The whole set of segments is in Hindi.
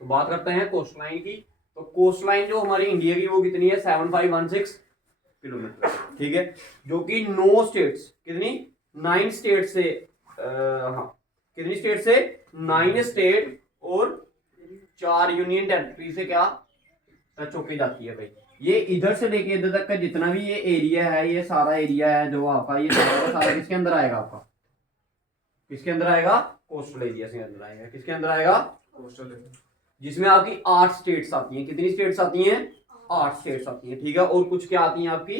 तो बात करते हैं कोस्ट लाइन की। तो कोस्ट लाइन जो हमारी इंडिया की वो कितनी है 7516 किलोमीटर, ठीक है, जो कि 9 स्टेट्स, कितनी 9 स्टेट से हाँ कितनी स्टेट से 9 स्टेट और 4 यूनियन टेरिटरी से क्या टच होके जाती है भाई। ये इधर से लेके इधर तक का जितना भी ये एरिया है, ये सारा एरिया है जो आपका, ये सारा का सारा किसके अंदर आएगा आपका, किसके अंदर आएगा, कोस्टल एरिया के अंदर आएगा। किसके अंदर आएगा, कोस्टल, जिसमें आपकी 8 स्टेट्स आती हैं। कितनी स्टेट्स आती हैं, 8 स्टेट्स आती हैं, ठीक है। और कुछ क्या आती हैं आपकी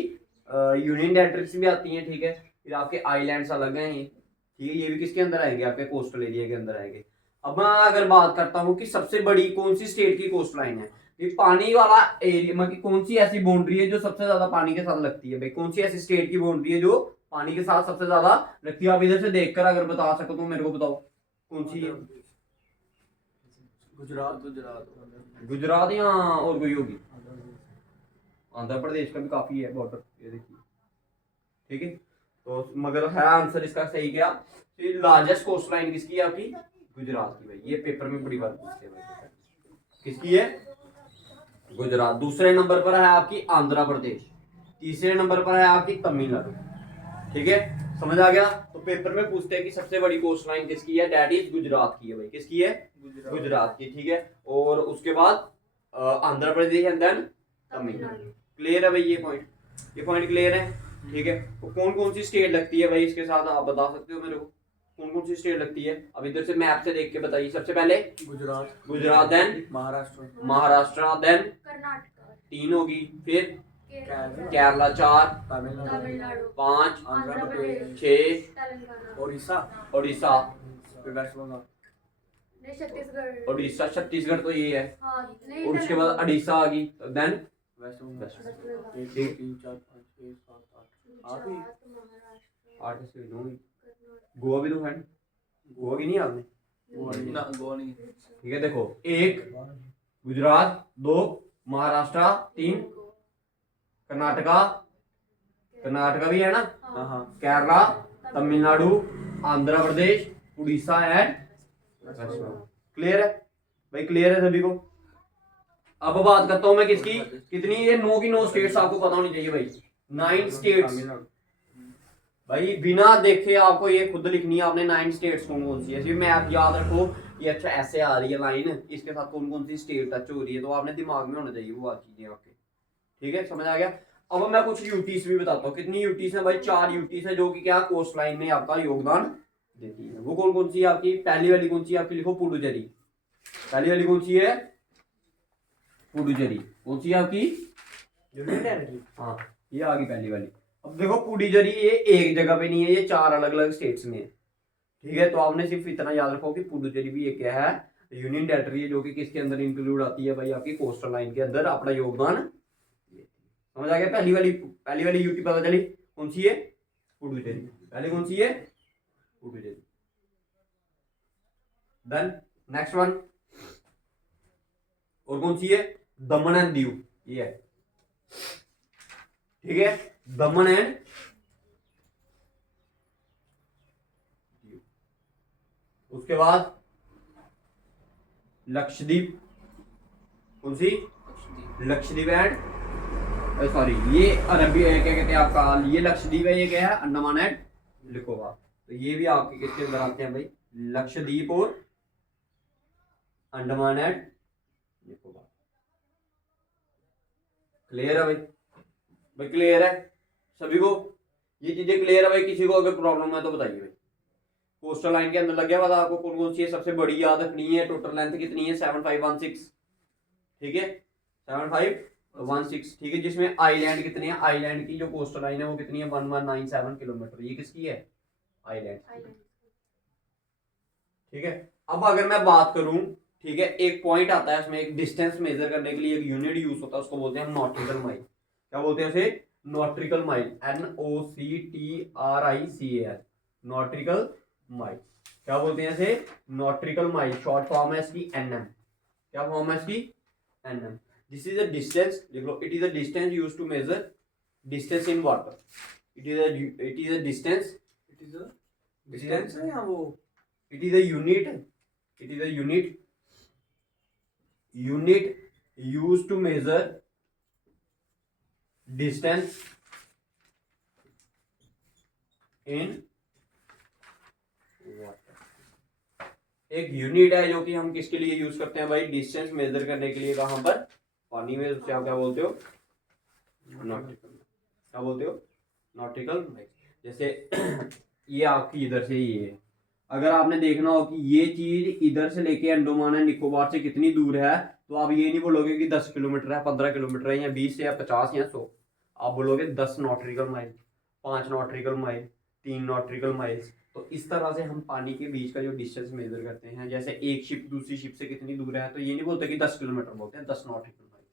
यूनियन टेरिटरीज भी आती हैं, ठीक है। फिर आपके आइलैंड्स अलग हैं ये, ठीक है, ये भी किसके अंदर आएंगे, आपके कोस्टल एरिया के अंदर आएंगे। अब मैं अगर बात करता हूँ कि सबसे बड़ी कौन सी स्टेट की कोस्ट लाइन है, ये पानी वाला एरिया, मतलब कौन सी ऐसी बाउंड्री है जो सबसे ज्यादा पानी के साथ लगती है भाई, कौन सी ऐसी स्टेट की बाउंड्री है जो पानी के साथ सबसे ज्यादा लगती है। आप इधर से देखकर अगर बता सको तो मेरे को बताओ कौन सी है। गुजरात, गुजरात या और कोई होगी, आंध्र प्रदेश का भी काफी है बॉर्डर, ये देखिए, ठीक है। तो मगर है आंसर इसका सही क्या, लार्जेस्ट कोस्ट लाइन किसकी है आपकी, गुजरात की भाई। ये पेपर में बड़ी बात पूछते हैं भाई, किसकी है, गुजरात। दूसरे नंबर पर है आपकी आंध्र प्रदेश, तीसरे नंबर पर है आपकी तमिलनाडु, ठीक है, समझ आ गया। तो पेपर में पूछते हैं कि सबसे बड़ी कोस्ट लाइन किसकी है, दैट इज गुजरात की है भाई। किसकी है, गुजरात की, ठीक है। और उसके बाद Andhra Pradesh and then Tamil Nadu. Clear है भाई, ये पॉइंट क्लियर है, ठीक है। तो कौन कौन सी स्टेट लगती है भाई इसके साथ, आप बता सकते हो मेरे को कौन कौन सी स्टेट लगती है। अब इधर से मैप से देख के बताइए। सबसे पहले गुजरात देन महाराष्ट्र देन कर्नाटक 3 होगी, फिर केरला 4, तमिलनाडु 5, आंध्र प्रदेश 6, तेलंगाना उड़ीसा, वेस्ट बंगाल, नहीं छत्तीसगढ़ उड़ीसा छत्तीसगढ़ तो ये है। हाँ नहीं और उसके बाद उड़ीसा आ गई, देन वेस्ट बंगाल, तेलंगाना 1 2 3 4 5 6 7 8 8 ही, महाराष्ट्र 8 से 9, गोवा भी तो है, गोवा की नहीं आपने, ना गोवा नहीं, ठीक है। देखो 1 गुजरात, 2 महाराष्ट्र, 3 कर्नाटका भी है ना, हाँ हाँ, केरला, तमिलनाडु, आंध्र प्रदेश, उड़ीसा एंड वेस्ट बंगाल। क्लियर है भाई, क्लियर है सभी को। अब बात करता हूं मैं किसकी, कितनी, ये 9 की 9 स्टेट्स आपको पता होनी चाहिए भाई, 9 स्टेट्स भाई, बिना देखे आपको ये खुद लिखनी है आपने 9 स्टेट्स कौन कौन सी है। सिर्फ मैप याद रखो कि अच्छा ऐसे आ रही है लाइन, इसके साथ कौन कौन सी स्टेट टच हो रही है, तो आपने दिमाग में होना चाहिए वो चीजें आपके, ठीक है, समझ आ गया। अब मैं कुछ यूटीज भी बताता हूँ। कितनी यूटीज है भाई, 4 यूटीज है जो कि क्या कोस्ट लाइन में आपका योगदान देती है। वो कौन कौन सी है आपकी, पहली वाली कौन सी है आपकी, लिखो पुडुचेरी। पहली वाली कौन सी है, पुडुचेरी। कौन सी है आपकी, हाँ ये आ गई पहली वाली। अब देखो पुडुचेरी ये एक जगह पे नहीं है, ये 4 अलग अलग स्टेट्स में है, ठीक है। तो आपने सिर्फ इतना याद रखो कि पुडुचेरी भी एक क्या है, यूनियन टेरिटरी है, जो कि किसके अंदर इंक्लूड आती है भाई, आपकी कोस्टल लाइन के अंदर अपना योगदान। समझ आ गया, पहली वाली यूटी पता चली कौन सी है, पुडुचेरी। पहले कौन सी है, पुडुचेरी। देन नेक्स्ट वन, और कौन सी है, दमन एंड दीव, ये है, ठीक है, दमन एंड दीव। उसके बाद लक्षद्वीप, कौन सी, लक्षद्वीप एंड सॉरी ये अरबी क्या कहते हैं आपका, ये लक्षद्वीप है, ये क्या है अंडमान एंड निकोबार। तो ये भी आपके किसके अंदर आते हैं भाई, लक्षद्वीप और अंडमान एंड निकोबार। क्लियर है भाई, भाई क्लियर है सभी को, ये चीजें क्लियर है भाई। किसी को अगर प्रॉब्लम है तो बताइए भाई। कोस्टल लाइन के अंदर लग गया पता आपको कौन कौन सी है, सबसे बड़ी याद रखनी है। टोटल लेंथ कितनी है 7516, ठीक है 7516, ठीक है। जिसमें आइलैंड कितने हैं, आइलैंड की जो कोस्टल लाइन है वो कितनी है 1197 किलोमीटर। ये किसकी है, आइलैंड, ठीक है। अब अगर मैं बात करूं, ठीक है, एक पॉइंट आता है इसमें, एक डिस्टेंस मेजर करने के लिए एक यूनिट यूज होता है, उसको बोलते हैं नॉटिकल माइल। क्या बोलते हैं उसे, nautical mile, NOCTRICAL, nautical mile. क्या बोलते हैं इसे, नॉटिकल माइल। शॉर्ट फॉर्म है इसकी NM। क्या फॉर्म है इसकी, NM। This is a distance, लिख लो, it is a distance used to measure distance in water. It is a distance, it is a distance है या वो, it is a unit unit use to measure distance in water. एक यूनिट है जो कि हम किसके लिए यूज करते हैं भाई, डिस्टेंस मेजर करने के लिए। कहां पर, पानी में। उससे आप क्या बोलते हो, नॉटिकल। क्या बोलते हो, नॉटिकल। जैसे ये आपकी इधर से ये है, अगर आपने देखना हो कि ये चीज इधर से लेके अंडमान एंड निकोबार से कितनी दूर है, तो आप ये नहीं बोलोगे कि 10 किलोमीटर है, 15 किलोमीटर है, या 20 या 50 या 100। आप बोलोगे 10 नॉट्रिकल माइल, 5 नॉट्रिकल माइल, 3 नॉट्रिकल माइल्स। तो इस तरह से हम पानी के बीच का जो डिस्टेंस मेजर करते हैं। जैसे एक शिप दूसरी शिप से कितनी दूर है, तो ये नहीं बोलते कि 10 किलोमीटर, बोलते हैं 10 नॉट्रिकल माइल।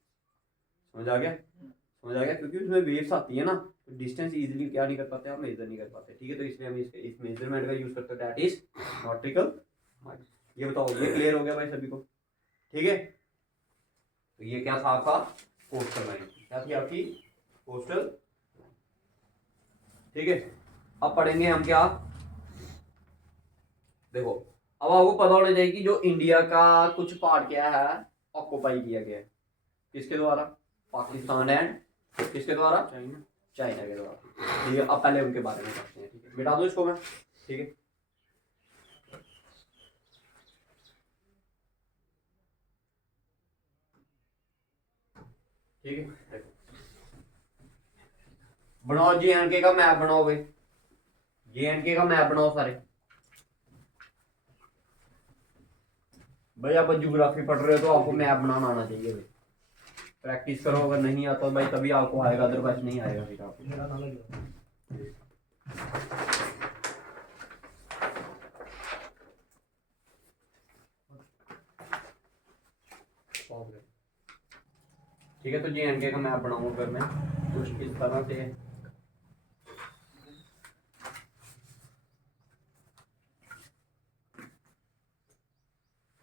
समझ आ गया, समझ आ गया, क्योंकि उसमें वेव्स आती है ना, तो डिस्टेंस इजीली क्या नहीं कर पाते, आप मेजर नहीं कर पाते। ठीक है, तो इसलिए हम इस मेजरमेंट का यूज करते हैं, दैट इज नॉट्रिकल माइल। ये बताओ, ये क्लियर हो गया भाई सभी को? ठीक है, तो ये क्या था आपका कोस्टल लाइन, क्या थी आपकी कोस्टल। ठीक है, अब पढ़ेंगे हम क्या, देखो अब आपको पता होना चाहिए कि जो इंडिया का कुछ पार्ट क्या है ऑक्युपाई किया गया है, किसके द्वारा, पाकिस्तान एंड किसके द्वारा, चाइना। चाइना के द्वारा। ठीक है, अब पहले उनके बारे में पढ़ते हैं। ठीक है, मिटा दो इसको मैं। ठीक है, ठीक है, देखो बनाओ JNK का मैप बनाओ भाई, JNK का मैप बनाओ सारे। भाई आप ज्योग्राफी पढ़ रहे हो तो आपको मैप बनाना आना चाहिए भाई, प्रैक्टिस करो। अगर नहीं आता भाई तभी आपको आएगा, अदरवाइज नहीं आएगा फिर आपको। मेरा नाम है ठीक है, तो JNK का मैप बनाऊंगा फिर मैं कुछ इस तरह से।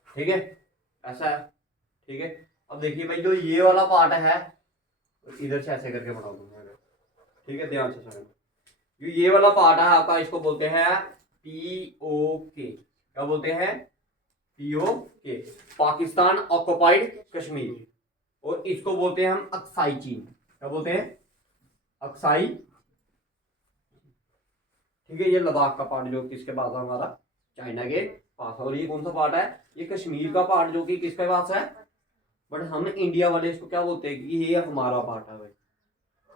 ठीक है, ऐसा है। ठीक है, अब देखिए भाई, जो ये वाला पार्ट है इधर से ऐसे करके बना दूंगा। ठीक है, ध्यान से समझना, जो ये वाला पार्ट है आपका, इसको बोलते हैं POK। क्या बोलते हैं, POK, पाकिस्तान ऑक्युपाइड कश्मीर। और इसको बोलते हैं हम अक्साई चीन। क्या बोलते हैं, अक्साई। ठीक है, ये लद्दाख का पार्ट जो किसके पास है, हमारा चाइना के पास। और ये कौन सा पार्ट है, ये कश्मीर का पार्ट जो कि किसके पास है, बट हम इंडिया वाले इसको क्या बोलते हैं कि ये हमारा पार्ट है भाई।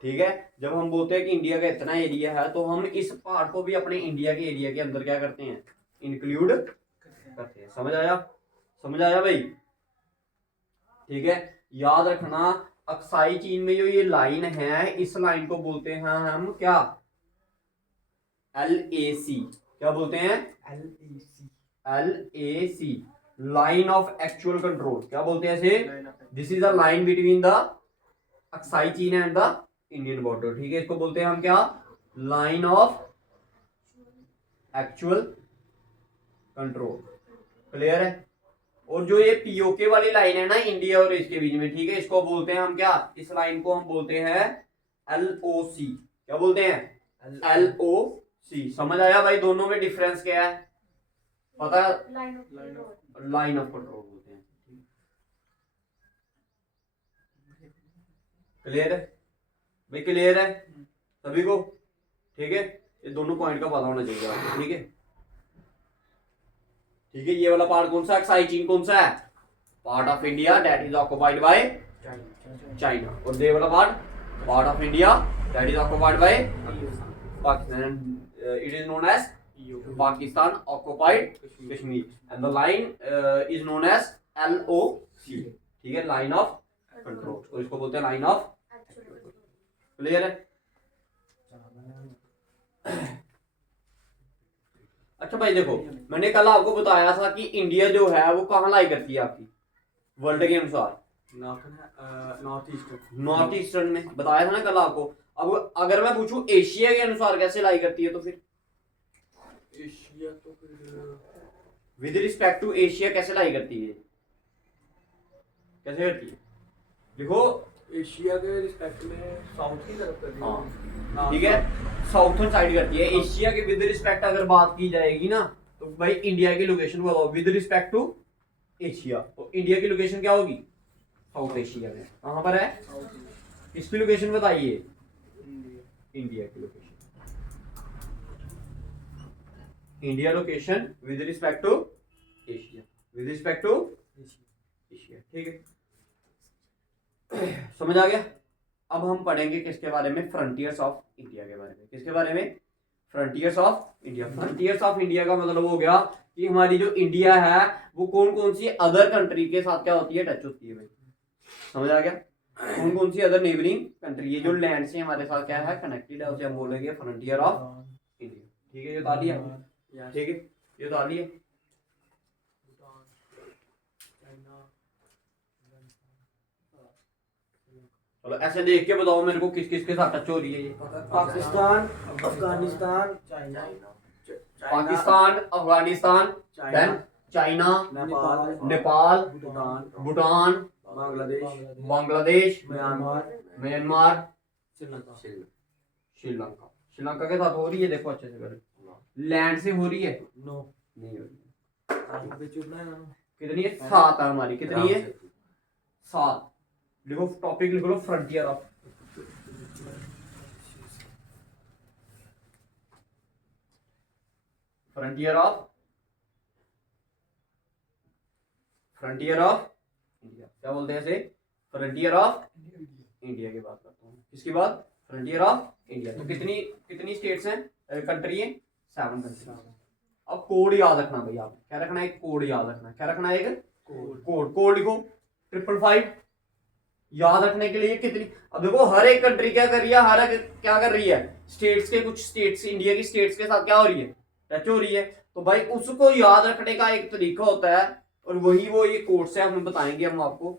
ठीक है, जब हम बोलते हैं कि इंडिया का इतना एरिया है, तो हम इस पार्ट को भी अपने इंडिया के एरिया के अंदर क्या करते हैं, इंक्लूड करते हैं। समझ आया, समझ आया भाई? ठीक है, याद रखना, अक्साई चीन में जो ये लाइन है, इस लाइन को बोलते हैं हम क्या, LAC। क्या बोलते हैं, LAC, line of actual control. क्या बोलते हैं इसे, this is the line between the Aksai चीन एंड द इंडियन बॉर्डर। ठीक है, इसको बोलते हैं हम क्या, line of actual control. Clear है? और जो ये POK वाली लाइन है ना इंडिया और इसके बीच में, ठीक है, इसको बोलते हैं हम क्या, इस लाइन को हम बोलते हैं LOC। क्या बोलते हैं, LOC। समझ आया भाई, दोनों में डिफरेंस क्या है पता है, लाइन ऑफ कंट्रोल बोलते हैं। क्लियर है भाई, क्लियर है सभी को? ठीक है, ये दोनों पॉइंट का पता होना चाहिए आपको। ठीक है, ठीक है, ये वाला पार्ट कौन सा, अक्साई चीन कौन सा है, part of India that is occupied by China. और ये वाला part of India that is occupied by Pakistan, it is known as Pakistan occupied Kashmir, and the line is known as LOC। ठीक है, लाइन ऑफ कंट्रोल, और इसको बोलते हैं लाइन ऑफ। क्लियर है? अच्छा भाई देखो, मैंने कल आपको बताया था कि इंडिया जो है वो कहाँ लाई करती है आपकी वर्ल्ड के अनुसार, नॉर्थ ईस्टर्न में बताया था ना कल आपको। अब अगर मैं पूछूं एशिया के अनुसार कैसे लाई करती है, तो फिर एशिया तो फिर विद रिस्पेक्ट टू एशिया कैसे लाई करती है, कैसे करती है, देखो एशिया के रिस्पेक्ट में साउथ की तरफ करती है। हाँ, ठीक है, साउथर्न साइड करती है। एशिया के विद रिस्पेक्ट अगर बात की जाएगी ना, तो भाई इंडिया की लोकेशन बताओ विद रिस्पेक्ट टू एशिया। तो इंडिया की लोकेशन क्या होगी? साउथ एशिया में। कहाँ पर है? इसकी लोकेशन बताइए। इंडिया की location, India location with respect to Asia, with respect to Asia. ठीक है, समझ आ गया। अब हम पढ़ेंगे किसके बारे में? फ्रंटियर्स ऑफ इंडिया के बारे में। किसके बारे में? Frontiers of India. Frontiers of India का मतलब हो गया कि हमारी जो इंडिया है वो कौन कौन सी अदर कंट्री के साथ क्या होती है? टच होती है भाई। समझ आ गया? कौन कौन सी अदर नेबरिंग कंट्री, ये जो लैंड से हमारे साथ क्या है? कनेक्टेड है, उसे हम बोलेंगे फ्रंटियर ऑफ इंडिया। ठीक है, ये ताली है। ठीक है, ये ताली है। चलो ऐसे देख के बताओ मेरे को किस किस के साथ टच हो रही है ये? Pakistan, Afghanistan, Pakistan, Afghanistan, then China, Nepal, Nepal, Bhutan, Bangladesh, Bangladesh, Myanmar, Myanmar, Sri Lanka. Sri Lanka. Sri Lanka के साथ हो रही है, देखो अच्छे से करो। लैंड से हो रही है? नो, नहीं हो रही है। चुपना है ना। कितनी है? 7 है हमारी। कितनी है? 7। लिखो, टॉपिक लिख लो, frontier of, frontier of, frontier of India. क्या बोलते हैं इसे? फ्रंटियर ऑफ इंडिया की बात करता हूँ। किसकी बात? Frontier of India. तो कितनी कितनी स्टेट्स हैं, कंट्री है? 7 कंट्री। अब कोड याद रखना भाई, आप क्या रखना है? एक कोड याद रखना। क्या रखना है? एक कोड। कोड लिखो 555। याद रखने के लिए कितनी, अब देखो हर एक कंट्री क्या कर रही है, हर एक क्या कर रही है? स्टेट्स के, कुछ स्टेट्स इंडिया की स्टेट्स के साथ क्या हो रही है? टच हो रही है। तो भाई उसको याद रखने का एक तरीका होता है, और वही वो ये कोड से हम बताएंगे हम आपको।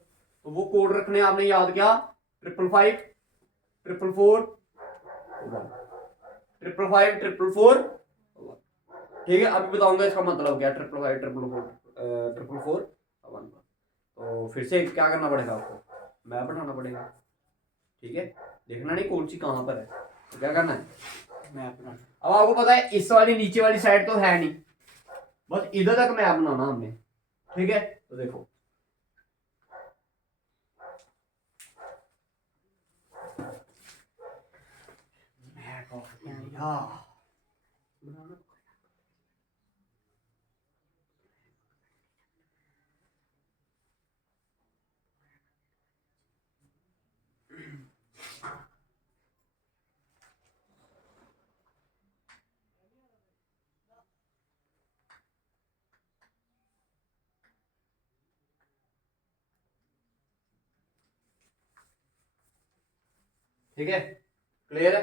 तो वो कोड रखने आपने याद क्या? 555, 444, 555, 444। ठीक है, अभी बताऊंगा इसका मतलब क्या। 555, 444, 444। तो फिर से क्या करना पड़ेगा आपको? मैप बनाना पड़ेगा। ठीक है, देखना नहीं कौन सी कहां पर है, तो क्या करना है? मैप बनाना। अब आपको पता है इस वाली नीचे वाली साइड तो है नहीं, बस इधर तक मैप बनाना हमने। ठीक है, तो देखो मैप ऑफ इंडिया बनाना। ठीक है, क्लियर है।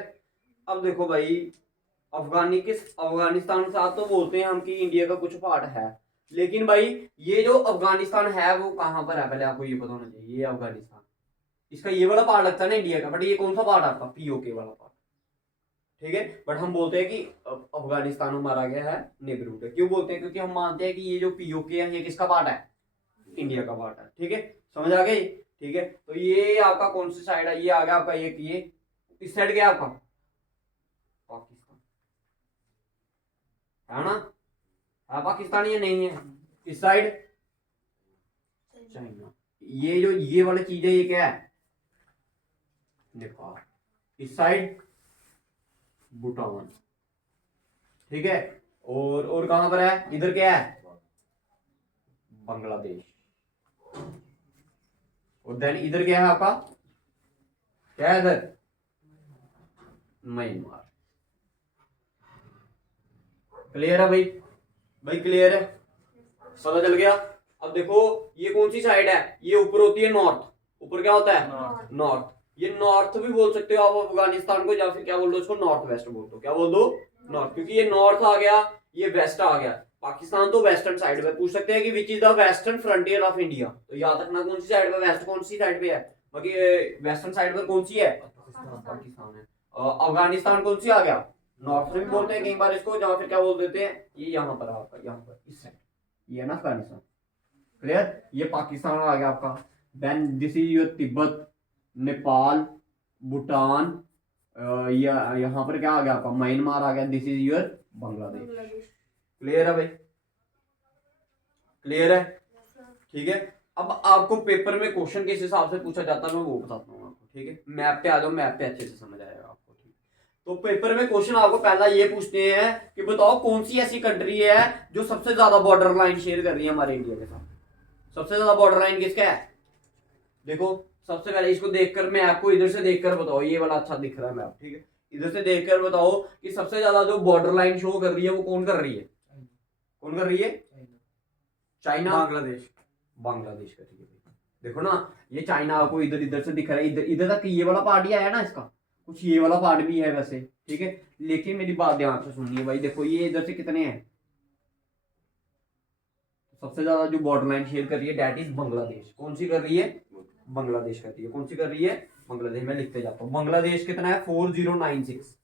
अब देखो भाई, अफगानिस्तान के साथ तो बोलते हैं हम कि इंडिया का कुछ पार्ट है, लेकिन भाई ये जो अफगानिस्तान है वो कहाँ पर है? पहले आपको ये पता होना चाहिए। ये अफगानिस्तान, इसका ये वाला पार्ट लगता है ना इंडिया का, बट ये कौन सा पार्ट आपका? पीओके वाला पार्ट। ठीक है, बट हम बोलते हैं कि अफगानिस्तान हमारा क्या है? नेबरहुड है। क्यों बोलते हैं? क्योंकि हम मानते हैं कि ये जो पीओके है ये किसका पार्ट है? इंडिया का पार्ट है। ठीक है, समझ आ गई? ठीक है, तो ये आपका कौन सी साइड है? ये आ गया आपका ये इस साइड क्या आपका? पाकिस्तान है ना? है पाकिस्तान या नहीं है? इस साइड चाइना। ये जो ये वाली चीज है ये क्या है? नेपाल। इस साइड भूटान। ठीक है, और कहां पर है? इधर क्या है? बांग्लादेश। और देन इधर क्या है आपका? क्या है इधर? म्यांमार। क्लियर है भाई? भाई क्लियर है, पता चल गया। अब देखो ये कौन सी साइड है? ये ऊपर होती है नॉर्थ। ऊपर क्या होता है? नॉर्थ। ये नॉर्थ भी बोल सकते हो आप अफगानिस्तान को, या फिर क्या बोल दो उसको? नॉर्थ वेस्ट बोल दो। क्या बोल दो? नॉर्थ, क्योंकि ये नॉर्थ आ गया, ये वेस्ट आ गया। पाकिस्तान तो वेस्टर्न साइड पे। पूछ सकते हैं कि which is the western frontier of India, तो याद रखना कौन सी साइड पे? वेस्ट कौन सी साइड पे है? बाकी वेस्टर्न साइड पर कौन सी है? पाकिस्तान है। अफगानिस्तान कौन सी आ गया? नॉर्थ में भी बोलते हैं कई बार इसको, या फिर क्या बोल देते हैं? ये यहाँ पर आपका, यहाँ पर इस साइड, ये है ना अफगानिस्तान। क्लियर? ये पाकिस्तान आ गया आपका। Then this is your Tibet, Nepal, Bhutan, यहाँ पर क्या आ गया आपका? म्यांमार आ गया। This is your Bangladesh. Clear है भाई? क्लियर है? ठीक है। अब आपको पेपर में क्वेश्चन किस हिसाब से पूछा जाता है मैं वो बताता हूँ आपको, ठीक है। मैप पे आ जाओ, मैप पे अच्छे से समझ आएगा आपको, ठीक। तो पेपर में क्वेश्चन आपको पहला ये पूछते हैं कि बताओ कौन सी ऐसी कंट्री है जो सबसे ज्यादा बॉर्डर लाइन शेयर कर रही है हमारे इंडिया के साथ। सबसे ज्यादा बॉर्डर लाइन किसका है? देखो सबसे पहले इसको देखकर मैं आपको इधर से देखकर बताओ, ये वाला अच्छा दिख रहा है मैप, ठीक है। इधर से देखकर बताओ कि सबसे ज्यादा जो बॉर्डर लाइन शो कर रही है वो कौन कर रही है? कौन कर रही है? चाइना, बांग्लादेश। बांग्लादेश कर रही है। देखो ना, ये चाइना आपको इधर इधर से दिख रहा है, इधर इधर तक ये वाला पार्ट ही आया ना इसका, कुछ ये वाला पार्ट भी है वैसे, ठीक है। लेकिन मेरी बात ध्यान से सुनिए भाई, देखो ये इधर से कितने हैं, सबसे ज्यादा जो बॉर्डर लाइन शेयर कर रही है दैट इज बांग्लादेश। कौन सी कर रही है? बांग्लादेश कर रही है। कौन सी कर रही है? बांग्लादेश। मैं लिखते जाता हूँ, बांग्लादेश कितना है? 4096,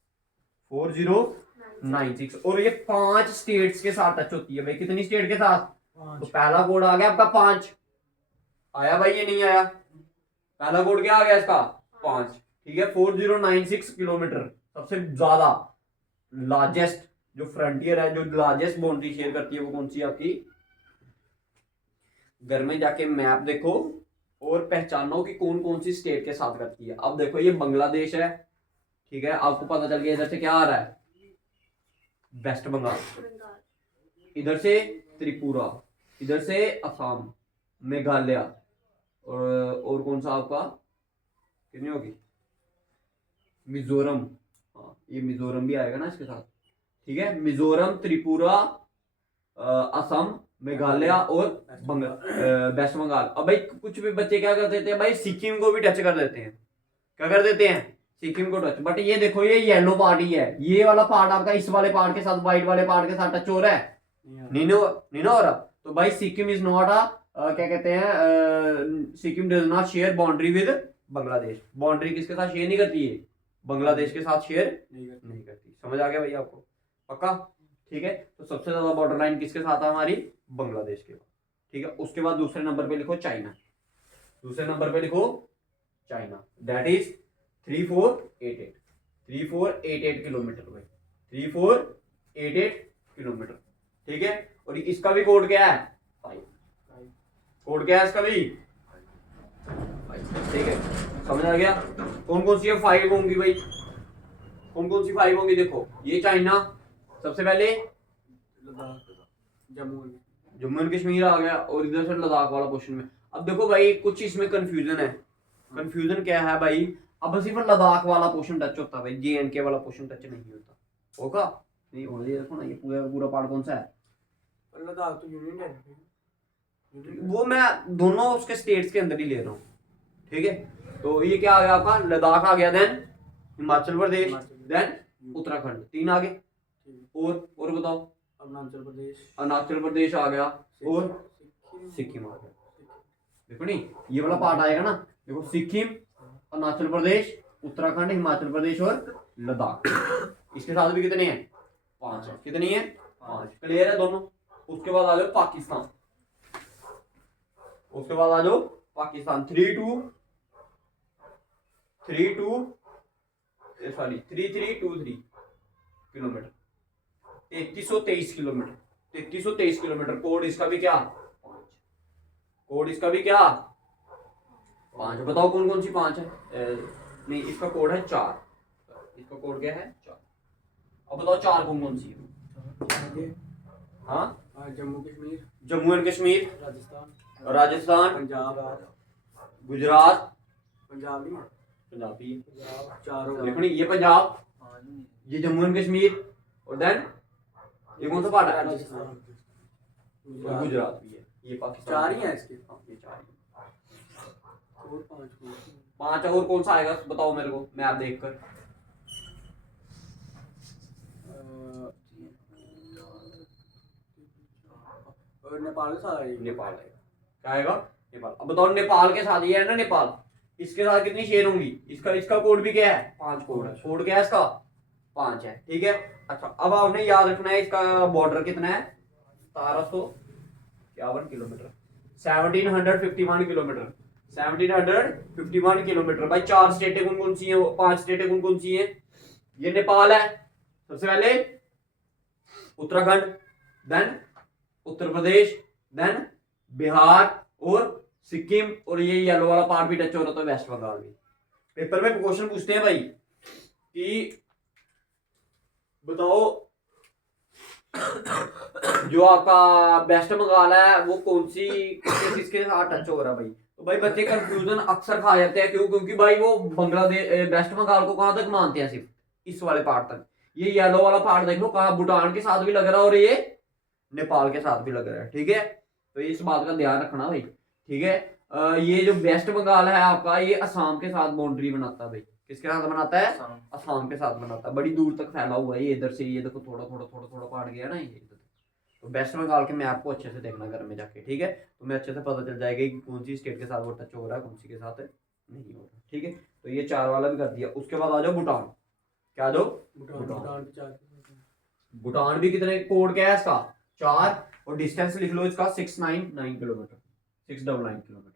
4096। और ये 5 स्टेट्स के साथ टच होती है भाई। कितनी स्टेट के साथ? तो पहला कोड आ गया आपका 5, आया भाई ये नहीं आया? पहला कोड क्या आ गया इसका? 5, ठीक है। 4096 किलोमीटर सबसे ज्यादा लार्जेस्ट जो फ्रंटियर है, जो लार्जेस्ट बाउंड्री शेयर करती है वो कौन सी आपकी? घर में जाके मैप देखो और पहचानो कि कौन कौन सी स्टेट के साथ करती है। अब देखो ये बांग्लादेश है, ठीक है। आपको पता चल गया इधर से क्या आ रहा है? वेस्ट बंगाल, इधर से त्रिपुरा, इधर से असम, मेघालय, और कौन सा आपका कितनी होगी? मिजोरम। हाँ ये मिजोरम भी आएगा ना इसके साथ, ठीक है। मिजोरम, त्रिपुरा, असम, मेघालय और वेस्ट बंगाल। अब भाई कुछ भी बच्चे क्या कर देते हैं भाई, सिक्किम को भी टच कर देते हैं। क्या कर देते हैं? सिक्किम को टच। बट ये देखो ये येलो पार्ट ही है, ये वाला पार्ट आपका इस वाले पार्ट के साथ, व्हाइट वाले पार्ट के साथ टच हो रहा है? नहीं ना हो रहा। तो भाई सिक्किम इज नॉट क्या कहते हैं, Sikkim does not share boundary with Bangladesh. Boundary किसके साथ शेयर नहीं करती है? बांग्लादेश के साथ शेयर नहीं करती। समझ आ गया भाई आपको? पक्का, ठीक है। तो सबसे ज्यादा बॉर्डर लाइन किसके साथ है हमारी? बांग्लादेश के बाद, ठीक है। उसके बाद दूसरे नंबर पे लिखो चाइना, दूसरे नंबर पे लिखो चाइना, दैट इज 3488, 3488 किलोमीटर भाई, 3488 किलोमीटर, ठीक है। और इसका भी कोड क्या है? 5। कोड क्या है इसका भी? 5, ठीक है। समझ आ गया? कौन कौन सी 5 होंगी भाई? कौन कौन सी 5 होंगी? देखो ये चाइना सबसे पहले, जम्मू एंड कश्मीर आ गया, और इधर से लद्दाख वाला क्वेश्चन में। अब देखो भाई कुछ इसमें कंफ्यूजन है। कंफ्यूजन क्या है भाई? अब सिर्फ लद्दाख वाला पोर्शन टच होता है भाई, JNK वाला पोर्शन टच नहीं होता। होगा नहीं होगा? ये देखो ना, ये पूरा पूरा पार्ट कौन सा है? लद्दाख तो यूनियन है, वो मैं दोनों उसके स्टेट्स के अंदर ही ले रहा हूँ, ठीक है। तो ये क्या आ गया आपका? लद्दाख आ गया, देन हिमाचल प्रदेश, देन उत्तराखंड, 3 आ गए। और बताओ? अरुणाचल प्रदेश, अरुणाचल प्रदेश आ गया, और सिक्किम आ गया। देखो नहीं ये वाला पार्ट आएगा ना, देखो सिक्किम, अरुणाचल प्रदेश, उत्तराखंड, हिमाचल प्रदेश और लद्दाख। इसके साथ भी कितने हैं? 5 है। कितनी है? 5। क्लियर है दोनों? उसके बाद आ जाओ पाकिस्तान, उसके बाद आ जाओ Pakistan. 3323 kilometre, 3323 kilometre, 3323 kilometre. Code इसका भी क्या? 5। कोड इसका भी क्या? 5। बताओ कौन कौन सी 5 है? नहीं इसका कोड है 4, इसका कोड क्या है? 4। अब बताओ 4 कौन कौन सी है? हाँ, जम्मू कश्मीर, जम्मू एंड कश्मीर, राजस्थान, राजस्थान, पंजाब, गुजरात, पंजाब नहीं, पंजाबी, पंजाब 4 हो देखो नहीं ये पंजाब, ये जम्मू एंड कश्मीर, और देन ये कौन सा पार्ट है? राजस्थान, और गुजरात भी है। ये पाकिस्तान 4 ही है इसके। हाँ, ये 4 ही है। और 5 और कौन सा आएगा बताओ मेरे को, मैं आप देखकर। और नेपाल के साथ आएगी। नेपाल आएगा। क्या आएगा? नेपाल। अब बताओ नेपाल के साथ ये है ना नेपाल, इसके साथ कितनी शेयर होंगी? इसका कोड भी क्या है? 5 कोड है। कोड क्या है इसका? 5 है, ठीक है। अच्छा अब आपने याद रखना है इसका बॉर्डर कितना है? 1751 किलोमीटर, 1751 किलोमीटर, 1751 किलोमीटर। भाई 4 स्टेटें कौन कौन सी हैं? 5 स्टेटें कौन कौन सी हैं? ये नेपाल है सबसे पहले, उत्तराखंड, देन उत्तर प्रदेश, देन बिहार और सिक्किम और ये येलो वाला पार्ट भी टच हो रहा था वेस्ट बंगाल भी। पेपर में क्वेश्चन पूछते हैं भाई कि बताओ जो आपका वेस्ट बंगाल है वो कौन सी किसके साथ टच हो रहा है भाई। तो भाई बच्चे कंफ्यूजन अक्सर खा जाते हैं, क्यों? क्योंकि भाई वो बांग्लादेश वेस्ट बंगाल को कहां तक मानते हैं, सिर्फ इस वाले पार्ट तक। ये येलो वाला पार्ट देख लो, कहाँ भूटान के साथ भी लग रहा है और ये नेपाल के साथ भी लग रहा है, ठीक है। तो इस बात का ध्यान रखना भाई, ठीक है। ये जो वेस्ट बंगाल है आपका, ये असम के साथ बाउंड्री बनाता है भाई। किसके साथ बनाता है? असम के साथ बनाता है। बड़ी दूर तक फैला हुआ है ये, इधर से ये देखो थोड़ा थोड़ा थोड़ा थोड़ा पार्ट गया ना ये इधर। तो वेस्ट बंगाल के मैप को अच्छे से देखना घर में जाके, ठीक है। तुम्हें अच्छे से पता चल जाएगा कि कौन सी स्टेट के साथ वो टच हो रहा है, कौन सी के साथ नहीं हो रहा, ठीक है। तो ये 4 वाला भी कर दिया। उसके बाद आ जाओ भूटान। क्या दो? भूटान भी कितने कोड क्या है इसका? 4, और डिस्टेंस लिख लो इसका 699 किलोमीटर, 699 किलोमीटर,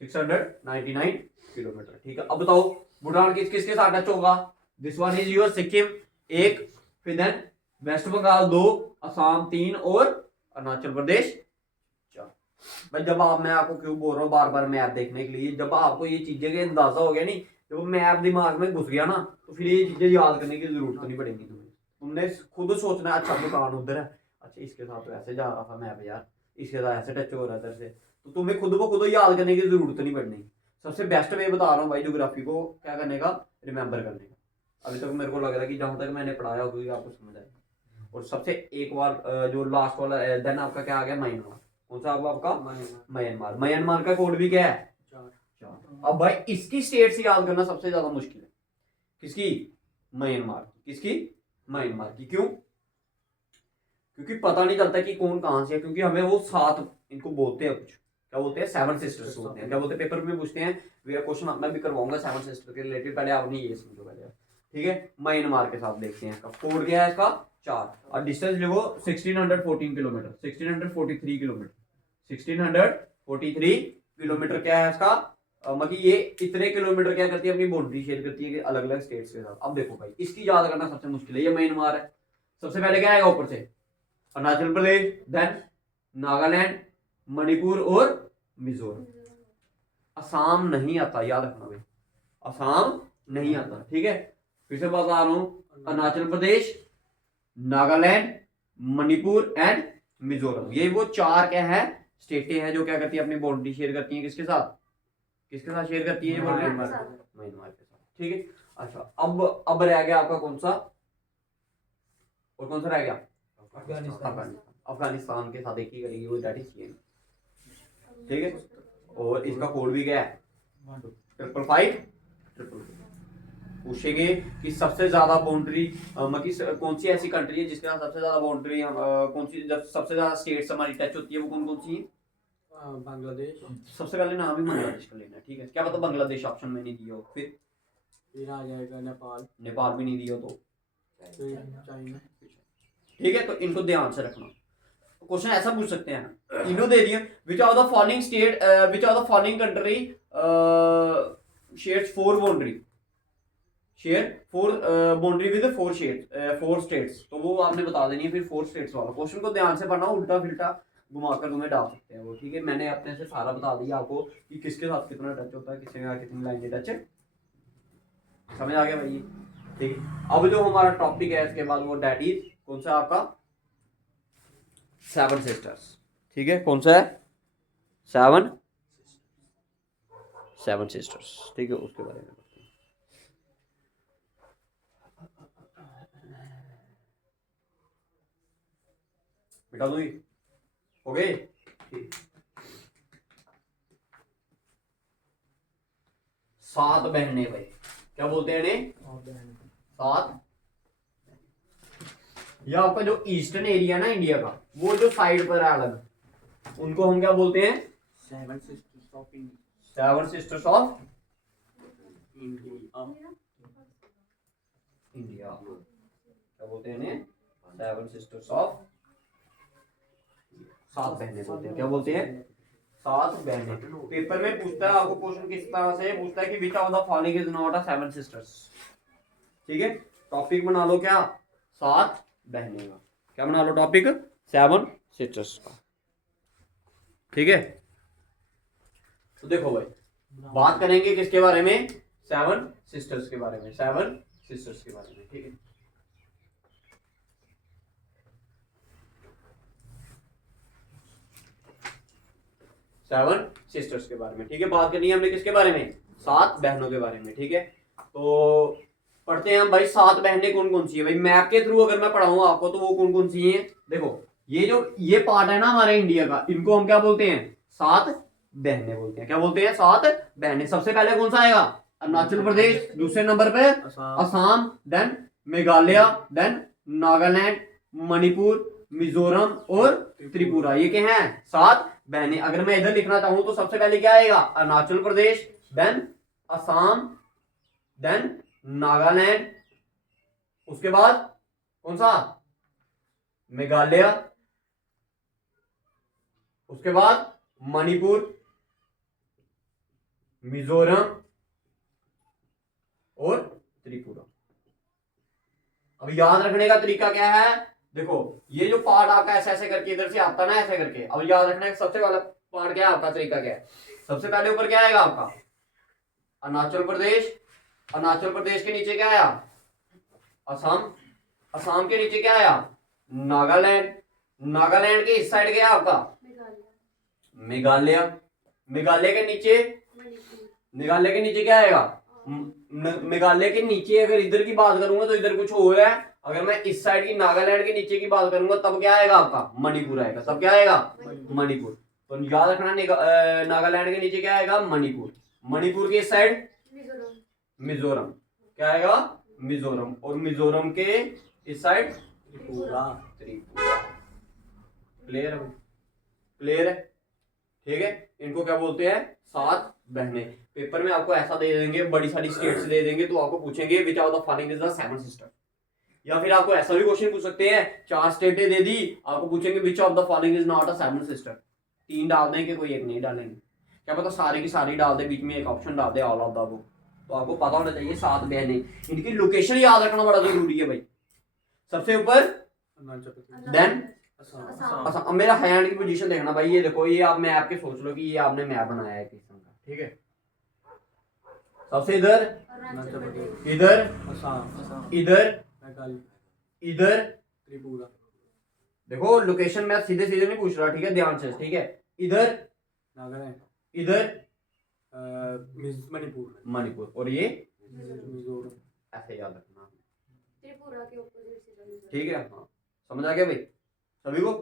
699 किलोमीटर, ठीक है। अब बताओ भूटान किसके साथ टच होगा? This one is your Sikkim 1, फिर देन वेस्ट बंगाल 2, असम 3 और अरुणाचल प्रदेश 4। भाई जब मैं आपको क्यों बोल रहा हूँ बार बार मैप देखने के लिए, जब आपको ये चीजें का अंदाजा हो गया नहीं, जब मैप दिमाग में घुस गया ना, तो फिर ये चीजें याद करने की जरूरत नहीं पड़ेगी तुम्हें। तुमने खुद सोचना है, अच्छा भूटान उधर है, अच्छा इसके साथ तो ऐसे जा रहा था मैप यार, इसके साथ ऐसे टच हो रहा है इधर से। तो तुम्हें खुद ब खुद याद करने की जरूरत नहीं पड़नी। सबसे बेस्ट वे बता रहा हूँ भाई ज्योग्राफी को क्या करने का, रिमेंबर करने का। अभी तक मेरे को लग रहा है कि जहां तक मैंने पढ़ाया होगा आपको समझ आएगा। और सबसे एक बार जो लास्ट वाला देन आपका क्या आ गया? म्यांमार। कौन सा आपका? म्यांमार। म्यांमार का कोड भी क्या है? 4। अब भाई इसकी स्टेट से याद करना सबसे ज्यादा मुश्किल है। किसकी? म्यांमार। किसकी? म्यांमार की। क्यों? क्योंकि पता नहीं चलता कि कौन कहां से है, क्योंकि हमें वो 7 इनको बोलते हैं, कुछ क्या बोलते हैं? 7 सिस्टर्स बोलते हैं। क्या बोलते हैं? पेपर में पूछते हैं, क्वेश्चन मैं भी करवाऊंगा 7 सिस्टर के रिलेटेड। पहले आपने ये समझो पहले, ठीक है। म्यांमार के साथ देखते हैं इसका कोड क्या है इसका 4, और डिस्टेंस देखो 1614 किलोमीटर, 1643 किलोमीटर, 1643 किलोमीटर क्या है इसका? मतलब ये इतने किलोमीटर क्या करती है? अपनी बाउंड्री शेयर करती है अलग अलग स्टेट्स के साथ। अब देखो भाई इसकी याद करना सबसे मुश्किल है। ये म्यांमार है, सबसे पहले क्या आएगा ऊपर से? अरुणाचल प्रदेश, देन नागालैंड, मणिपुर और मिजोरम। असम नहीं आता, याद रखना भाई, असम नहीं आता, ठीक है। फिर से बता रहा हूं, अरुणाचल प्रदेश, नागालैंड, मणिपुर एंड मिजोरम, ये वो 4 क्या है? स्टेटें हैं जो क्या करती है? अपनी बाउंड्री शेयर करती हैं किसके साथ? किसके साथ शेयर करती है? म्यांमार के साथ, ठीक है। अच्छा अब रह गया आपका कौन सा, और कौन सा रह गया? अफगानिस्तान। अफगानिस्तान के साथ एक ही करेंगे वो, दैट इज चीन, ठीक है। और इसका कोड भी क्या है? 555। पूछेंगे कि सबसे ज्यादा बाउंड्री मतलब कौन सी ऐसी कंट्री है जिसके साथ सबसे ज्यादा बाउंड्री, कौन सी जब सबसे ज्यादा स्टेट्स हमारी टच होती है, वो कौन कौन सी है? बांग्लादेश। सबसे पहले नाम ही बांग्लादेश का लेना है, ठीक है। क्या पता बांग्लादेश ऑप्शन में नहीं दिया हो, फिर आ जाएगा नेपाल। नेपाल भी नहीं दिया तो चाइना, ठीक है। तो इनको ध्यान से रखना। क्वेश्चन ऐसा पूछ सकते हैं, इन्हों दे दिए, which are the following state, which are the following country shares 4 boundary, share 4 boundary with 4 states. तो वो आपने बता देनी है फिर 4 स्टेट्स वाला। क्वेश्चन को ध्यान से पढ़ना, उल्टा फिल्टा घुमाकर तुम्हें डाल सकते हैं वो, ठीक है। मैंने अपने से सारा बता दिया आपको कि किसके साथ कितना टच होता है, किसके साथ कितनी लाइनें टच है, समझ आ गया भाई, ठीक है। अब जो हमारा टॉपिक है इसके बाद वो डैट इज कौन सा आपका? 7 सिस्टर्स, ठीक है। कौन सा है? 7 सिस्टर्स, ठीक है। उसके बारे में बिठा दूंगी, ओके। 7 बहनें भाई, क्या बोलते हैं इन्हें? 7। ये आपका जो ईस्टर्न एरिया ना इंडिया का, वो जो साइड पर है अलग, उनको हम क्या बोलते हैं? 7 sisters of India. 7 sisters of India, क्या बोलते हैं इन्हें? 7 सिस्टर्स ऑफ, 7 बहनें बोलते हैं। क्या बोलते हैं? 7 बहनें। पेपर में पूछता है आपको क्वेश्चन किस तरह से पूछता है कि which of the following is not a 7 sisters, ठीक है। टॉपिक बना लो क्या? 7 बहनें का। क्या बना लो टॉपिक? 7 सिस्टर्स का, ठीक है। तो देखो भाई, बात करेंगे किसके बारे में, 7 सिस्टर्स के बारे में, 7 सिस्टर्स के बारे में, ठीक है। सेवन सिस्टर्स के बारे में, ठीक है। बात करनी है हमने किसके बारे में, 7 बहनों के बारे में, ठीक है। तो पढ़ते हैं हम भाई, 7 बहनें कौन कौन सी है भाई। मैप के थ्रू अगर मैं पढ़ाऊँ आपको तो वो कौन कौन सी हैं, देखो ये पार्ट है ना हमारे इंडिया का, इनको हम क्या बोलते हैं, 7 बहनें बोलते हैं। क्या बोलते हैं, 7 बहनें। सबसे पहले कौन सा आएगा, अरुणाचल प्रदेश, दूसरे नंबर पे असम, देन मेघालय, देन नागालैंड, मणिपुर, मिजोरम और त्रिपुरा। ये क्या है, 7 बहनें। अगर मैं इधर लिखना चाहूं तो सबसे पहले क्या आएगा, अरुणाचल प्रदेश, देन असम, देन नागालैंड, उसके बाद कौन सा, मेघालय, उसके बाद मणिपुर, मिजोरम और त्रिपुरा। अब याद रखने का तरीका क्या है, देखो ये जो पार्ट आपका ऐसे ऐसे करके इधर से आता ना, ऐसे करके। अब याद रखने का सबसे पहला पार्ट क्या है आपका, तरीका क्या है, सबसे पहले ऊपर क्या आएगा आपका, अरुणाचल प्रदेश, अरुणाचल प्रदेश के नीचे क्या आया, असम, असम के नीचे क्या आया, नागालैंड, नागालैंड के इस साइड क्या है आपका, मेघालय, मेघालय के नीचे, मेघालय के नीचे क्या आएगा, मेघालय के नीचे अगर इधर की बात करूंगा तो इधर कुछ और है। अगर मैं इस साइड की नागालैंड के नीचे की बात करूंगा तब क्या आएगा आपका, मणिपुर आएगा। तब क्या आएगा, मणिपुर। तो याद रखना, नागालैंड के नीचे क्या आएगा, मणिपुर, मणिपुर के इस साइड मिजोरम, क्या आएगा, मिजोरम, और मिजोरम के इस साइड त्रिपुरा, त्रिपुरा। क्लियर है, क्लियर है, ठीक है। इनको क्या बोलते हैं, 7 बहनें। पेपर में आपको ऐसा दे देंगे, बड़ी सारी स्टेट्स दे देंगे, तो आपको पूछेंगे which of the following is the 7 sister. या फिर आपको ऐसा भी क्वेश्चन पूछ सकते हैं, 4 स्टेटें दे दी, आपको पूछेंगे which of the following is not a 7 sister. 3 डाल देंगे, कोई एक नहीं डालेंगे, क्या पता सारे की सारी डाल दे, बीच में एक ऑप्शन डाल they all of the above. तो आपको पता होना चाहिए 7 बहनें, इनकी लोकेशन याद रखना बड़ा जरूरी है भाई। सबसे ऊपर, देन अब मेरा हैंड की पोजीशन देखना भाई, ये देखो, ये आप मैप के सोच लो कि ये आपने मैप बनाया है किस्म का, ठीक है। सबसे इधर, इधर, इधर, इधर, त्रिपुरा। देखो लोकेशन मैं सीधे सीधे नहीं पूछ रहा, ठीक है, ध्यान से, ठीक है। इधर नागालैंड, इधर मणिपुर, मणिपुर, और ये मिजोरम। ऐसे याद रखना, त्रिपुरा के ऑपोजिट, ठीक है। हाँ, समझ आ गया भाई सभी को,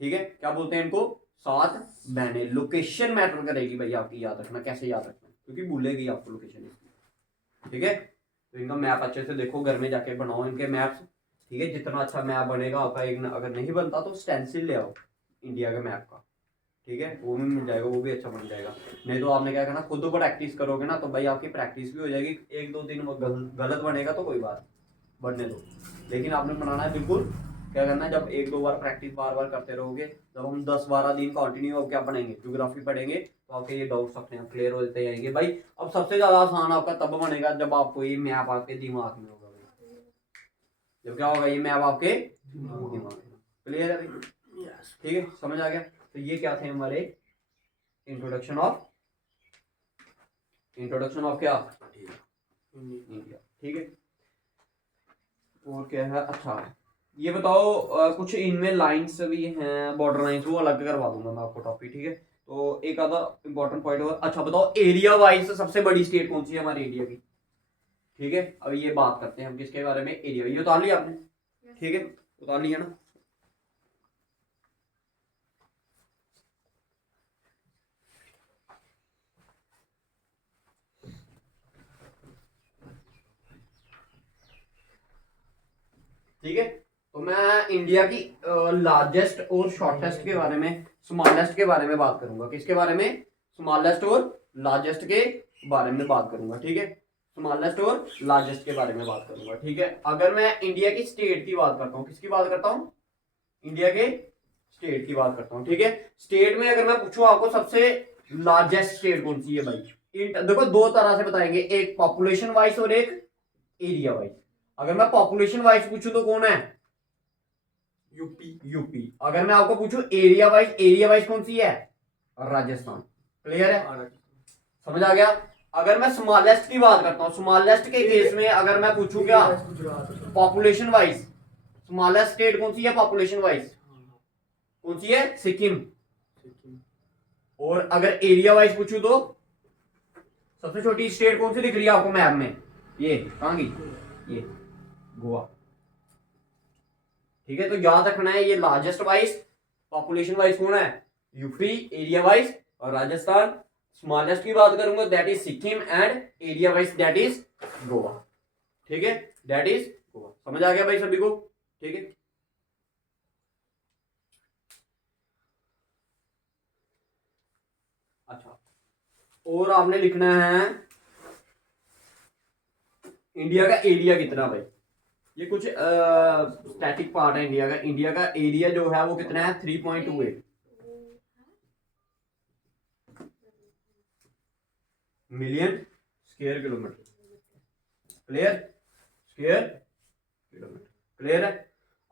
ठीक है। क्या बोलते हैं इनको, 7 बहनें। लोकेशन मैटर करेगी भाई आपकी, याद रखना, कैसे याद रखना, क्योंकि भूलेगी आपको लोकेशन इसकी, ठीक है। तो इनका मैप अच्छे से देखो, घर में जाके बनाओ इनके मैप्स, ठीक है। जितना अच्छा मैप बनेगा आपका, एक अगर नहीं बनता तो स्टेंसिल ले आओ इंडिया के मैप का, ठीक है, वो भी मिल जाएगा, वो भी अच्छा बन जाएगा। नहीं तो आपने क्या करना, खुद प्रैक्टिस करोगे ना तो भाई आपकी प्रैक्टिस भी हो जाएगी। 1-2 दिन गलत बनेगा तो कोई बात, बनने दो, लेकिन आपने बनाना है बिल्कुल। क्या करना है, जब 1-2 बार प्रैक्टिस बार बार करते रहोगे, जब हम 10-12 दिन कंटिन्यू अब क्या पढ़ेंगे, ज्योग्राफी पढ़ेंगे, तो आपके ये डाउट्स अपने आप क्लियर होते जाएंगे भाई। अब सबसे ज्यादा आसान आपका तब बनेगा जब आपको ये मैप आपके दिमाग में होगा भाई। जब क्या होगा, ये मैप आपके दिमाग में। क्लियर है भाई, ठीक है, समझ आ गया। तो ये क्या थे हमारे इंट्रोडक्शन ऑफ क्या, इंडिया, ठीक है। और क्या है, अच्छा ये बताओ, कुछ इनमें लाइंस भी हैं, बॉर्डर लाइंस, वो अलग करवा दूंगा मैं आपको टॉपिक, ठीक है। तो एक आधा इंपॉर्टेंट पॉइंट और, अच्छा बताओ एरिया वाइज सबसे बड़ी स्टेट कौन सी है हमारे इंडिया की, ठीक है। अब ये बात करते हैं हम किसके बारे में, एरिया। ये उतार लिया आपने, ठीक है, उतार लिया ना। ठीक है, तो मैं इंडिया की लार्जेस्ट और शॉर्टेस्ट के बारे में, स्मॉलेस्ट के बारे में बात करूंगा। किसके बारे में, स्मॉलेस्ट और लार्जेस्ट के बारे में बात करूंगा, ठीक है। स्मॉलेस्ट और लार्जेस्ट के बारे में बात करूंगा, ठीक है। अगर मैं इंडिया की स्टेट की बात करता हूँ, किसकी बात करता हूँ, इंडिया के स्टेट की बात करता हूँ, ठीक है। स्टेट में अगर मैं पूछूं आपको सबसे लार्जेस्ट स्टेट कौन सी है भाई, देखो 2 तरह से बताएंगे, एक पॉपुलेशन वाइज और एक एरिया वाइज। अगर मैं पॉपुलेशन वाइज पूछूं तो कौन है, यूपी। अगर मैं आपको पूछूं एरिया वाइज कौन सी है, राजस्थान। क्लियर है, समझ आ गया। अगर मैं स्मॉलेस्ट की बात करता हूँ, स्मॉलेस्ट के केस में अगर मैं पूछूं क्या Gujarat. Population wise, smallest state कौन सी है पॉपुलेशन वाइज? कौन सी है? सिक्किम। सिक्किम। और अगर एरिया वाइज पूछूं तो सबसे छोटी स्टेट कौन सी दिख रही है आपको मैप में? ये कहां की? ये गोवा। ठीक है, तो याद रखना है ये लार्जेस्ट वाइज, पॉपुलेशन वाइज कौन है? यूपी, एरिया वाइज, और राजस्थान। स्मॉलेस्ट की बात करूंगा that is Sikkim, and area wise that is Goa. ठीक है, दैट इज गोवा। समझ आ गया भाई सभी को? ठीक है, अच्छा, और आपने लिखना है इंडिया का एरिया कितना भाई। ये कुछ स्टैटिक पार्ट है इंडिया का। इंडिया का एरिया जो है वो कितना है? 3.28 million square kilometre. Clear? Square kilometre. Clear है?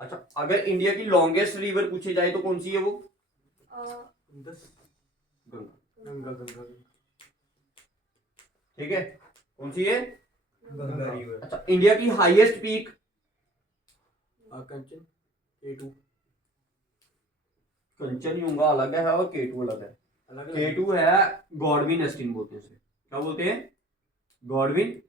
अच्छा, अगर इंडिया की लॉन्गेस्ट रिवर पूछी जाए तो कौन सी है वो? दस। गंगा। गंगा गंगा। ठीक है, कौन सी है? गंगा रिवर। अच्छा, इंडिया की हाईएस्ट पीक? कंचन K2। कंचनजुंगा अलग है और केटू अलग है। अलग केटू है गॉडविन एस्टीन बोलते हैं उसे। क्या बोलते हैं? गॉडविन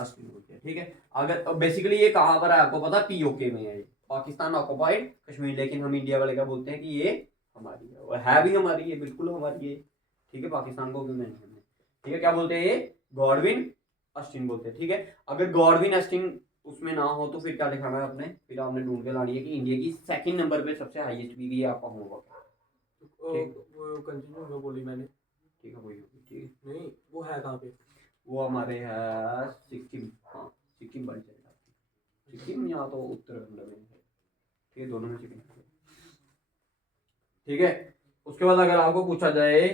एस्टीन बोलते हैं। ठीक है, अगर बेसिकली ये कहां पर है आपको पता? पीओके में है ये, पाकिस्तान ऑक्युपाइड कश्मीर। लेकिन हम इंडिया वाले क्या बोलते हैं कि ये हमारी है, और है भी हमारी है, बिल्कुल हमारी है। ठीक है, पाकिस्तान को क्यों नहीं है? ठीक है, क्या बोलते हैं ये? गॉडविन एस्टीन बोलते हैं। ठीक है, अगर गॉडविन एस्टीन उसमें ना हो तो फिर क्या दिखाना है आपने? फिर आपने ढूंढ के लानी है कि इंडिया की सेकंड नंबर पे सबसे हाईएस्ट पीक ये आपका होगा। ठीक। वो कंचनजंगा बोली मैंने। ठीक है, वही होगी। ठीक है, नहीं, वो है कहाँ पे? वो हमारे है सिक्किम। हाँ, सिक्किम बड़ी साइड आपकी, सिक्किम या तो उत्तराखंड में है। ठीक है, दोनों में सिक्किम। ठीक है, उसके बाद अगर आपको पूछा जाए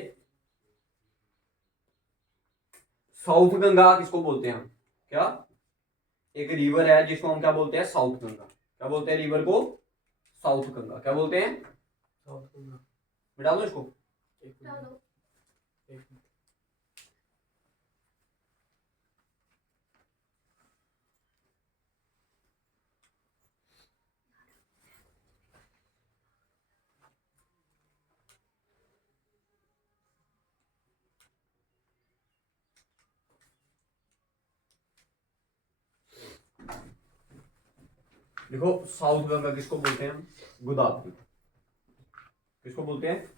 साउथ गंगा किसको बोलते हैं हम? क्या? एक रिवर है जिसको हम क्या बोलते हैं? साउथ गंगा। क्या बोलते हैं रिवर को? साउथ गंगा। क्या बोलते हैं? साउथ गंगा। मिटा दो इसको। एक डालो। मिनट, एक मिनट। देखो, साउथ गंगा किसको बोलते हैं हम? गोदावरी। किसको बोलते हैं?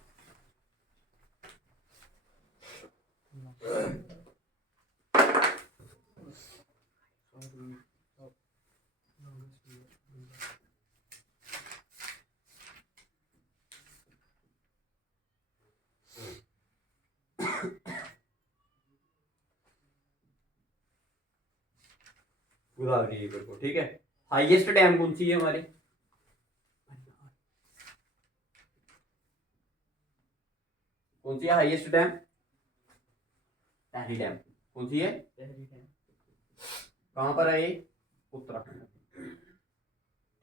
गोदावरी रिवर को। ठीक है, हाईएस्ट डैम कौन सी है हमारी? कौन सी है हाईएस्ट डैम? टहरी डैम। कौन सी है? कहां पर है ये? उत्तराखंड।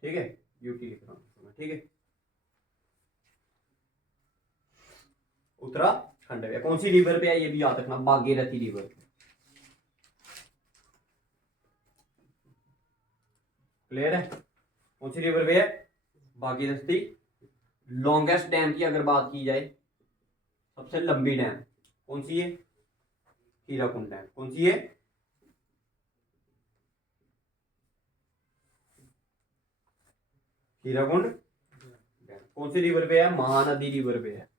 ठीक है, यूटी लिख रहा हूं। ठीक है, उत्तराखंड है। कौन सी रिवर पे है ये भी याद रखना, भागीरथी रिवर। क्लियर है? कौन सी रिवर पे है? भागीरथी। लॉन्गेस्ट डैम की अगर बात की जाए, सबसे लंबी डैम कौन सी है? हीराकुंड डैम। कौन सी है? हीराकुंड डैम। कौन सी रिवर पे है? महानदी रिवर पे है।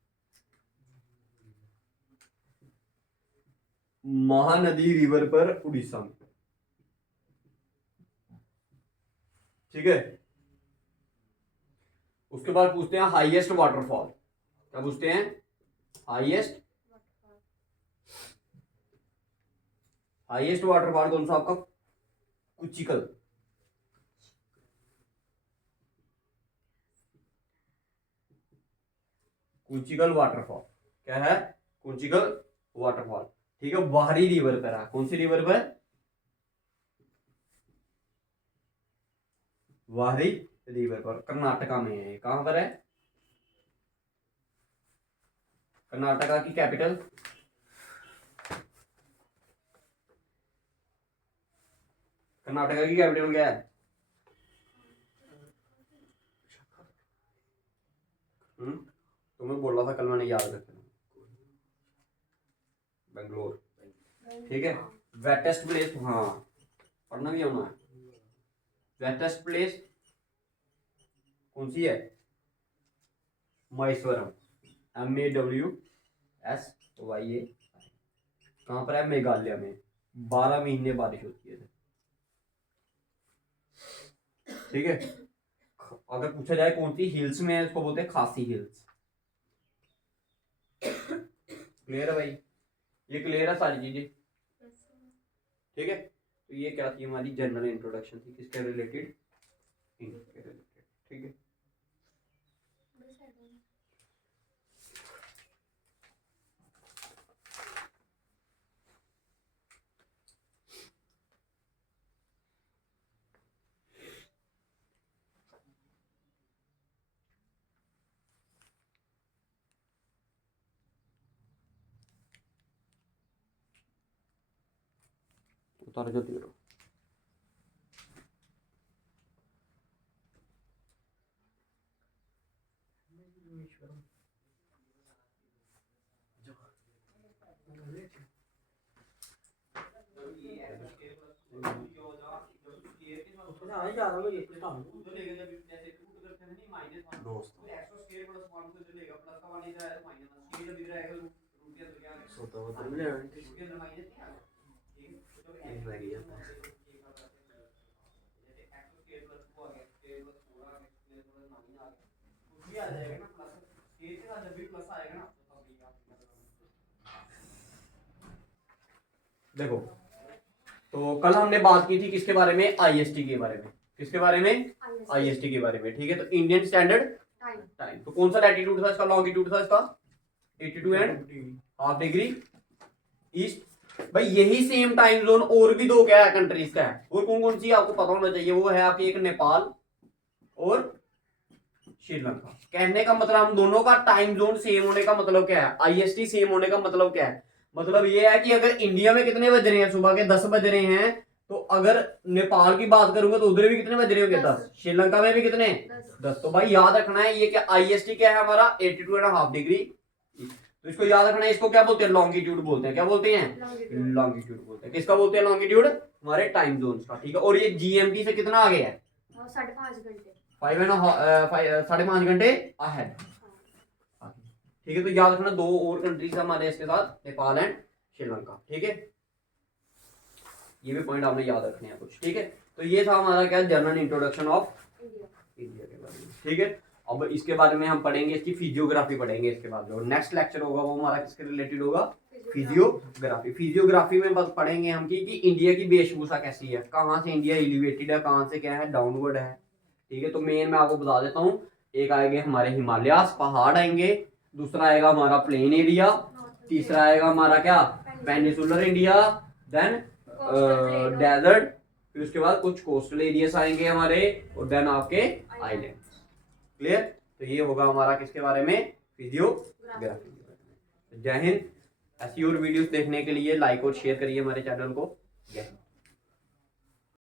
महानदी रिवर पर उड़ीसा में। ठीक है, उसके बाद पूछते हैं हाईएस्ट वाटरफॉल। क्या पूछते हैं? हाईएस्ट वाटरफॉल कौन सा आपका? कुचिकल। कुचिकल वाटरफॉल। क्या है? कुचिकल वाटरफॉल। ठीक है, वाहरी रिवर पर है। कौन सी रिवर पर? वाहरी रिवर पर, कर्नाटका में है। कहां पर है? कर्नाटका की कैपिटल, कर्नाटका की कैपिटल क्या है? तुम्हें बोला था कल, मैंने याद रखना। बेंगलोर, ठीक है। वेटेस्ट प्लेस, हाँ पढ़ना भी होना है। वेटेस्ट प्लेस कौन सी है? मैसूरम, MAWSYA। कहाँ पर है? मेघालय में। 12 महीने बारिश होती है, ठीक है। अगर पूछा जाए कौन सी हिल्स में है, इसको बोलते हैं खासी हिल्स। क्लियर है भाई? ये क्लियर है सारी चीजें, ठीक है। तो ये क्या थी? हमारी जनरल इंट्रोडक्शन थी, किसके रिलेटेड? इंडिया के रिलेटेड, ठीक है। उतार जल्दी करो। देखो, तो कल हमने बात की थी किसके बारे में? आईएसटी के बारे में। किसके बारे में? आईएसटी के बारे में, ठीक है। तो इंडियन स्टैंडर्ड टाइम। तो कौन सा लैटिट्यूड था इसका? लॉन्गिट्यूड था इसका 82 एंड हाफ डिग्री ईस्ट। भाई यही सेम टाइम जोन और भी दो क्या है कंट्रीज का है, वो कौन कौन सी आपको पता होना चाहिए। वो है आपकी एक नेपाल और श्रीलंका। कहने का मतलब हम दोनों का टाइम जोन सेम होने का मतलब क्या है? आईएसटी सेम होने का मतलब क्या है? मतलब ये है कि अगर इंडिया में कितने बज रहे हैं? सुबह के 10 बज रहे हैं, तो अगर नेपाल की बात करूंगा तो उधर भी कितने बज रहे होंगे? 10। श्रीलंका में भी कितने? 10। तो भाई याद रखना है ये क्या आईएसटी क्या है हमारा? 82 एंड हाफ डिग्री। तो इसको याद रखना है, इसको क्या बोलते हैं? लॉन्गिट्यूड बोलते हैं। क्या बोलते हैं? लॉन्गिट्यूड बोलते हैं। किसका बोलते हैं लॉन्गिट्यूड? हमारे टाइम जोन का, ठीक है। और ये जीएमटी से कितना आगे है? 5.5 घंटे। 5.5 घंटे अहेड, ठीक है। तो याद रखना दो और कंट्रीज हमारे इसके साथ, नेपाल एंड श्रीलंका, ठीक है। ये भी पॉइंट आपने याद रखने हैं कुछ, ठीक है। तो ये था हमारा क्या? जनरल इंट्रोडक्शन ऑफ इंडिया के बारे में, ठीक है। अब इसके बारे में हम पढ़ेंगे, इसकी फिजियोग्राफी पढ़ेंगे इसके बाद। जो नेक्स्ट लेक्चर होगा वो हमारा किसके रिलेटेड होगा? फिजियोग्राफी। फिजियोग्राफी में बस पढ़ेंगे हम कि इंडिया की वेशभूषा कैसी है, कहाँ से इंडिया एलिवेटेड है, कहाँ से क्या है डाउनवर्ड है, ठीक है। तो मेन मैं आपको बता देता हूँ, एक आएंगे हमारे हिमालयास पहाड़ आएंगे, दूसरा आएगा हमारा प्लेन एरिया, तीसरा आएगा हमारा क्या? पेनिसुलर इंडिया, देन डेजर्ट, फिर उसके बाद कुछ कोस्टल एरियाज आएंगे हमारे, और देन आपके आइलैंड। क्लियर? तो ये होगा हमारा किसके बारे में? फिजियोग्राफी। जय हिंद। ऐसी और वीडियोस देखने के लिए लाइक और शेयर करिए हमारे चैनल को। जय हिंद।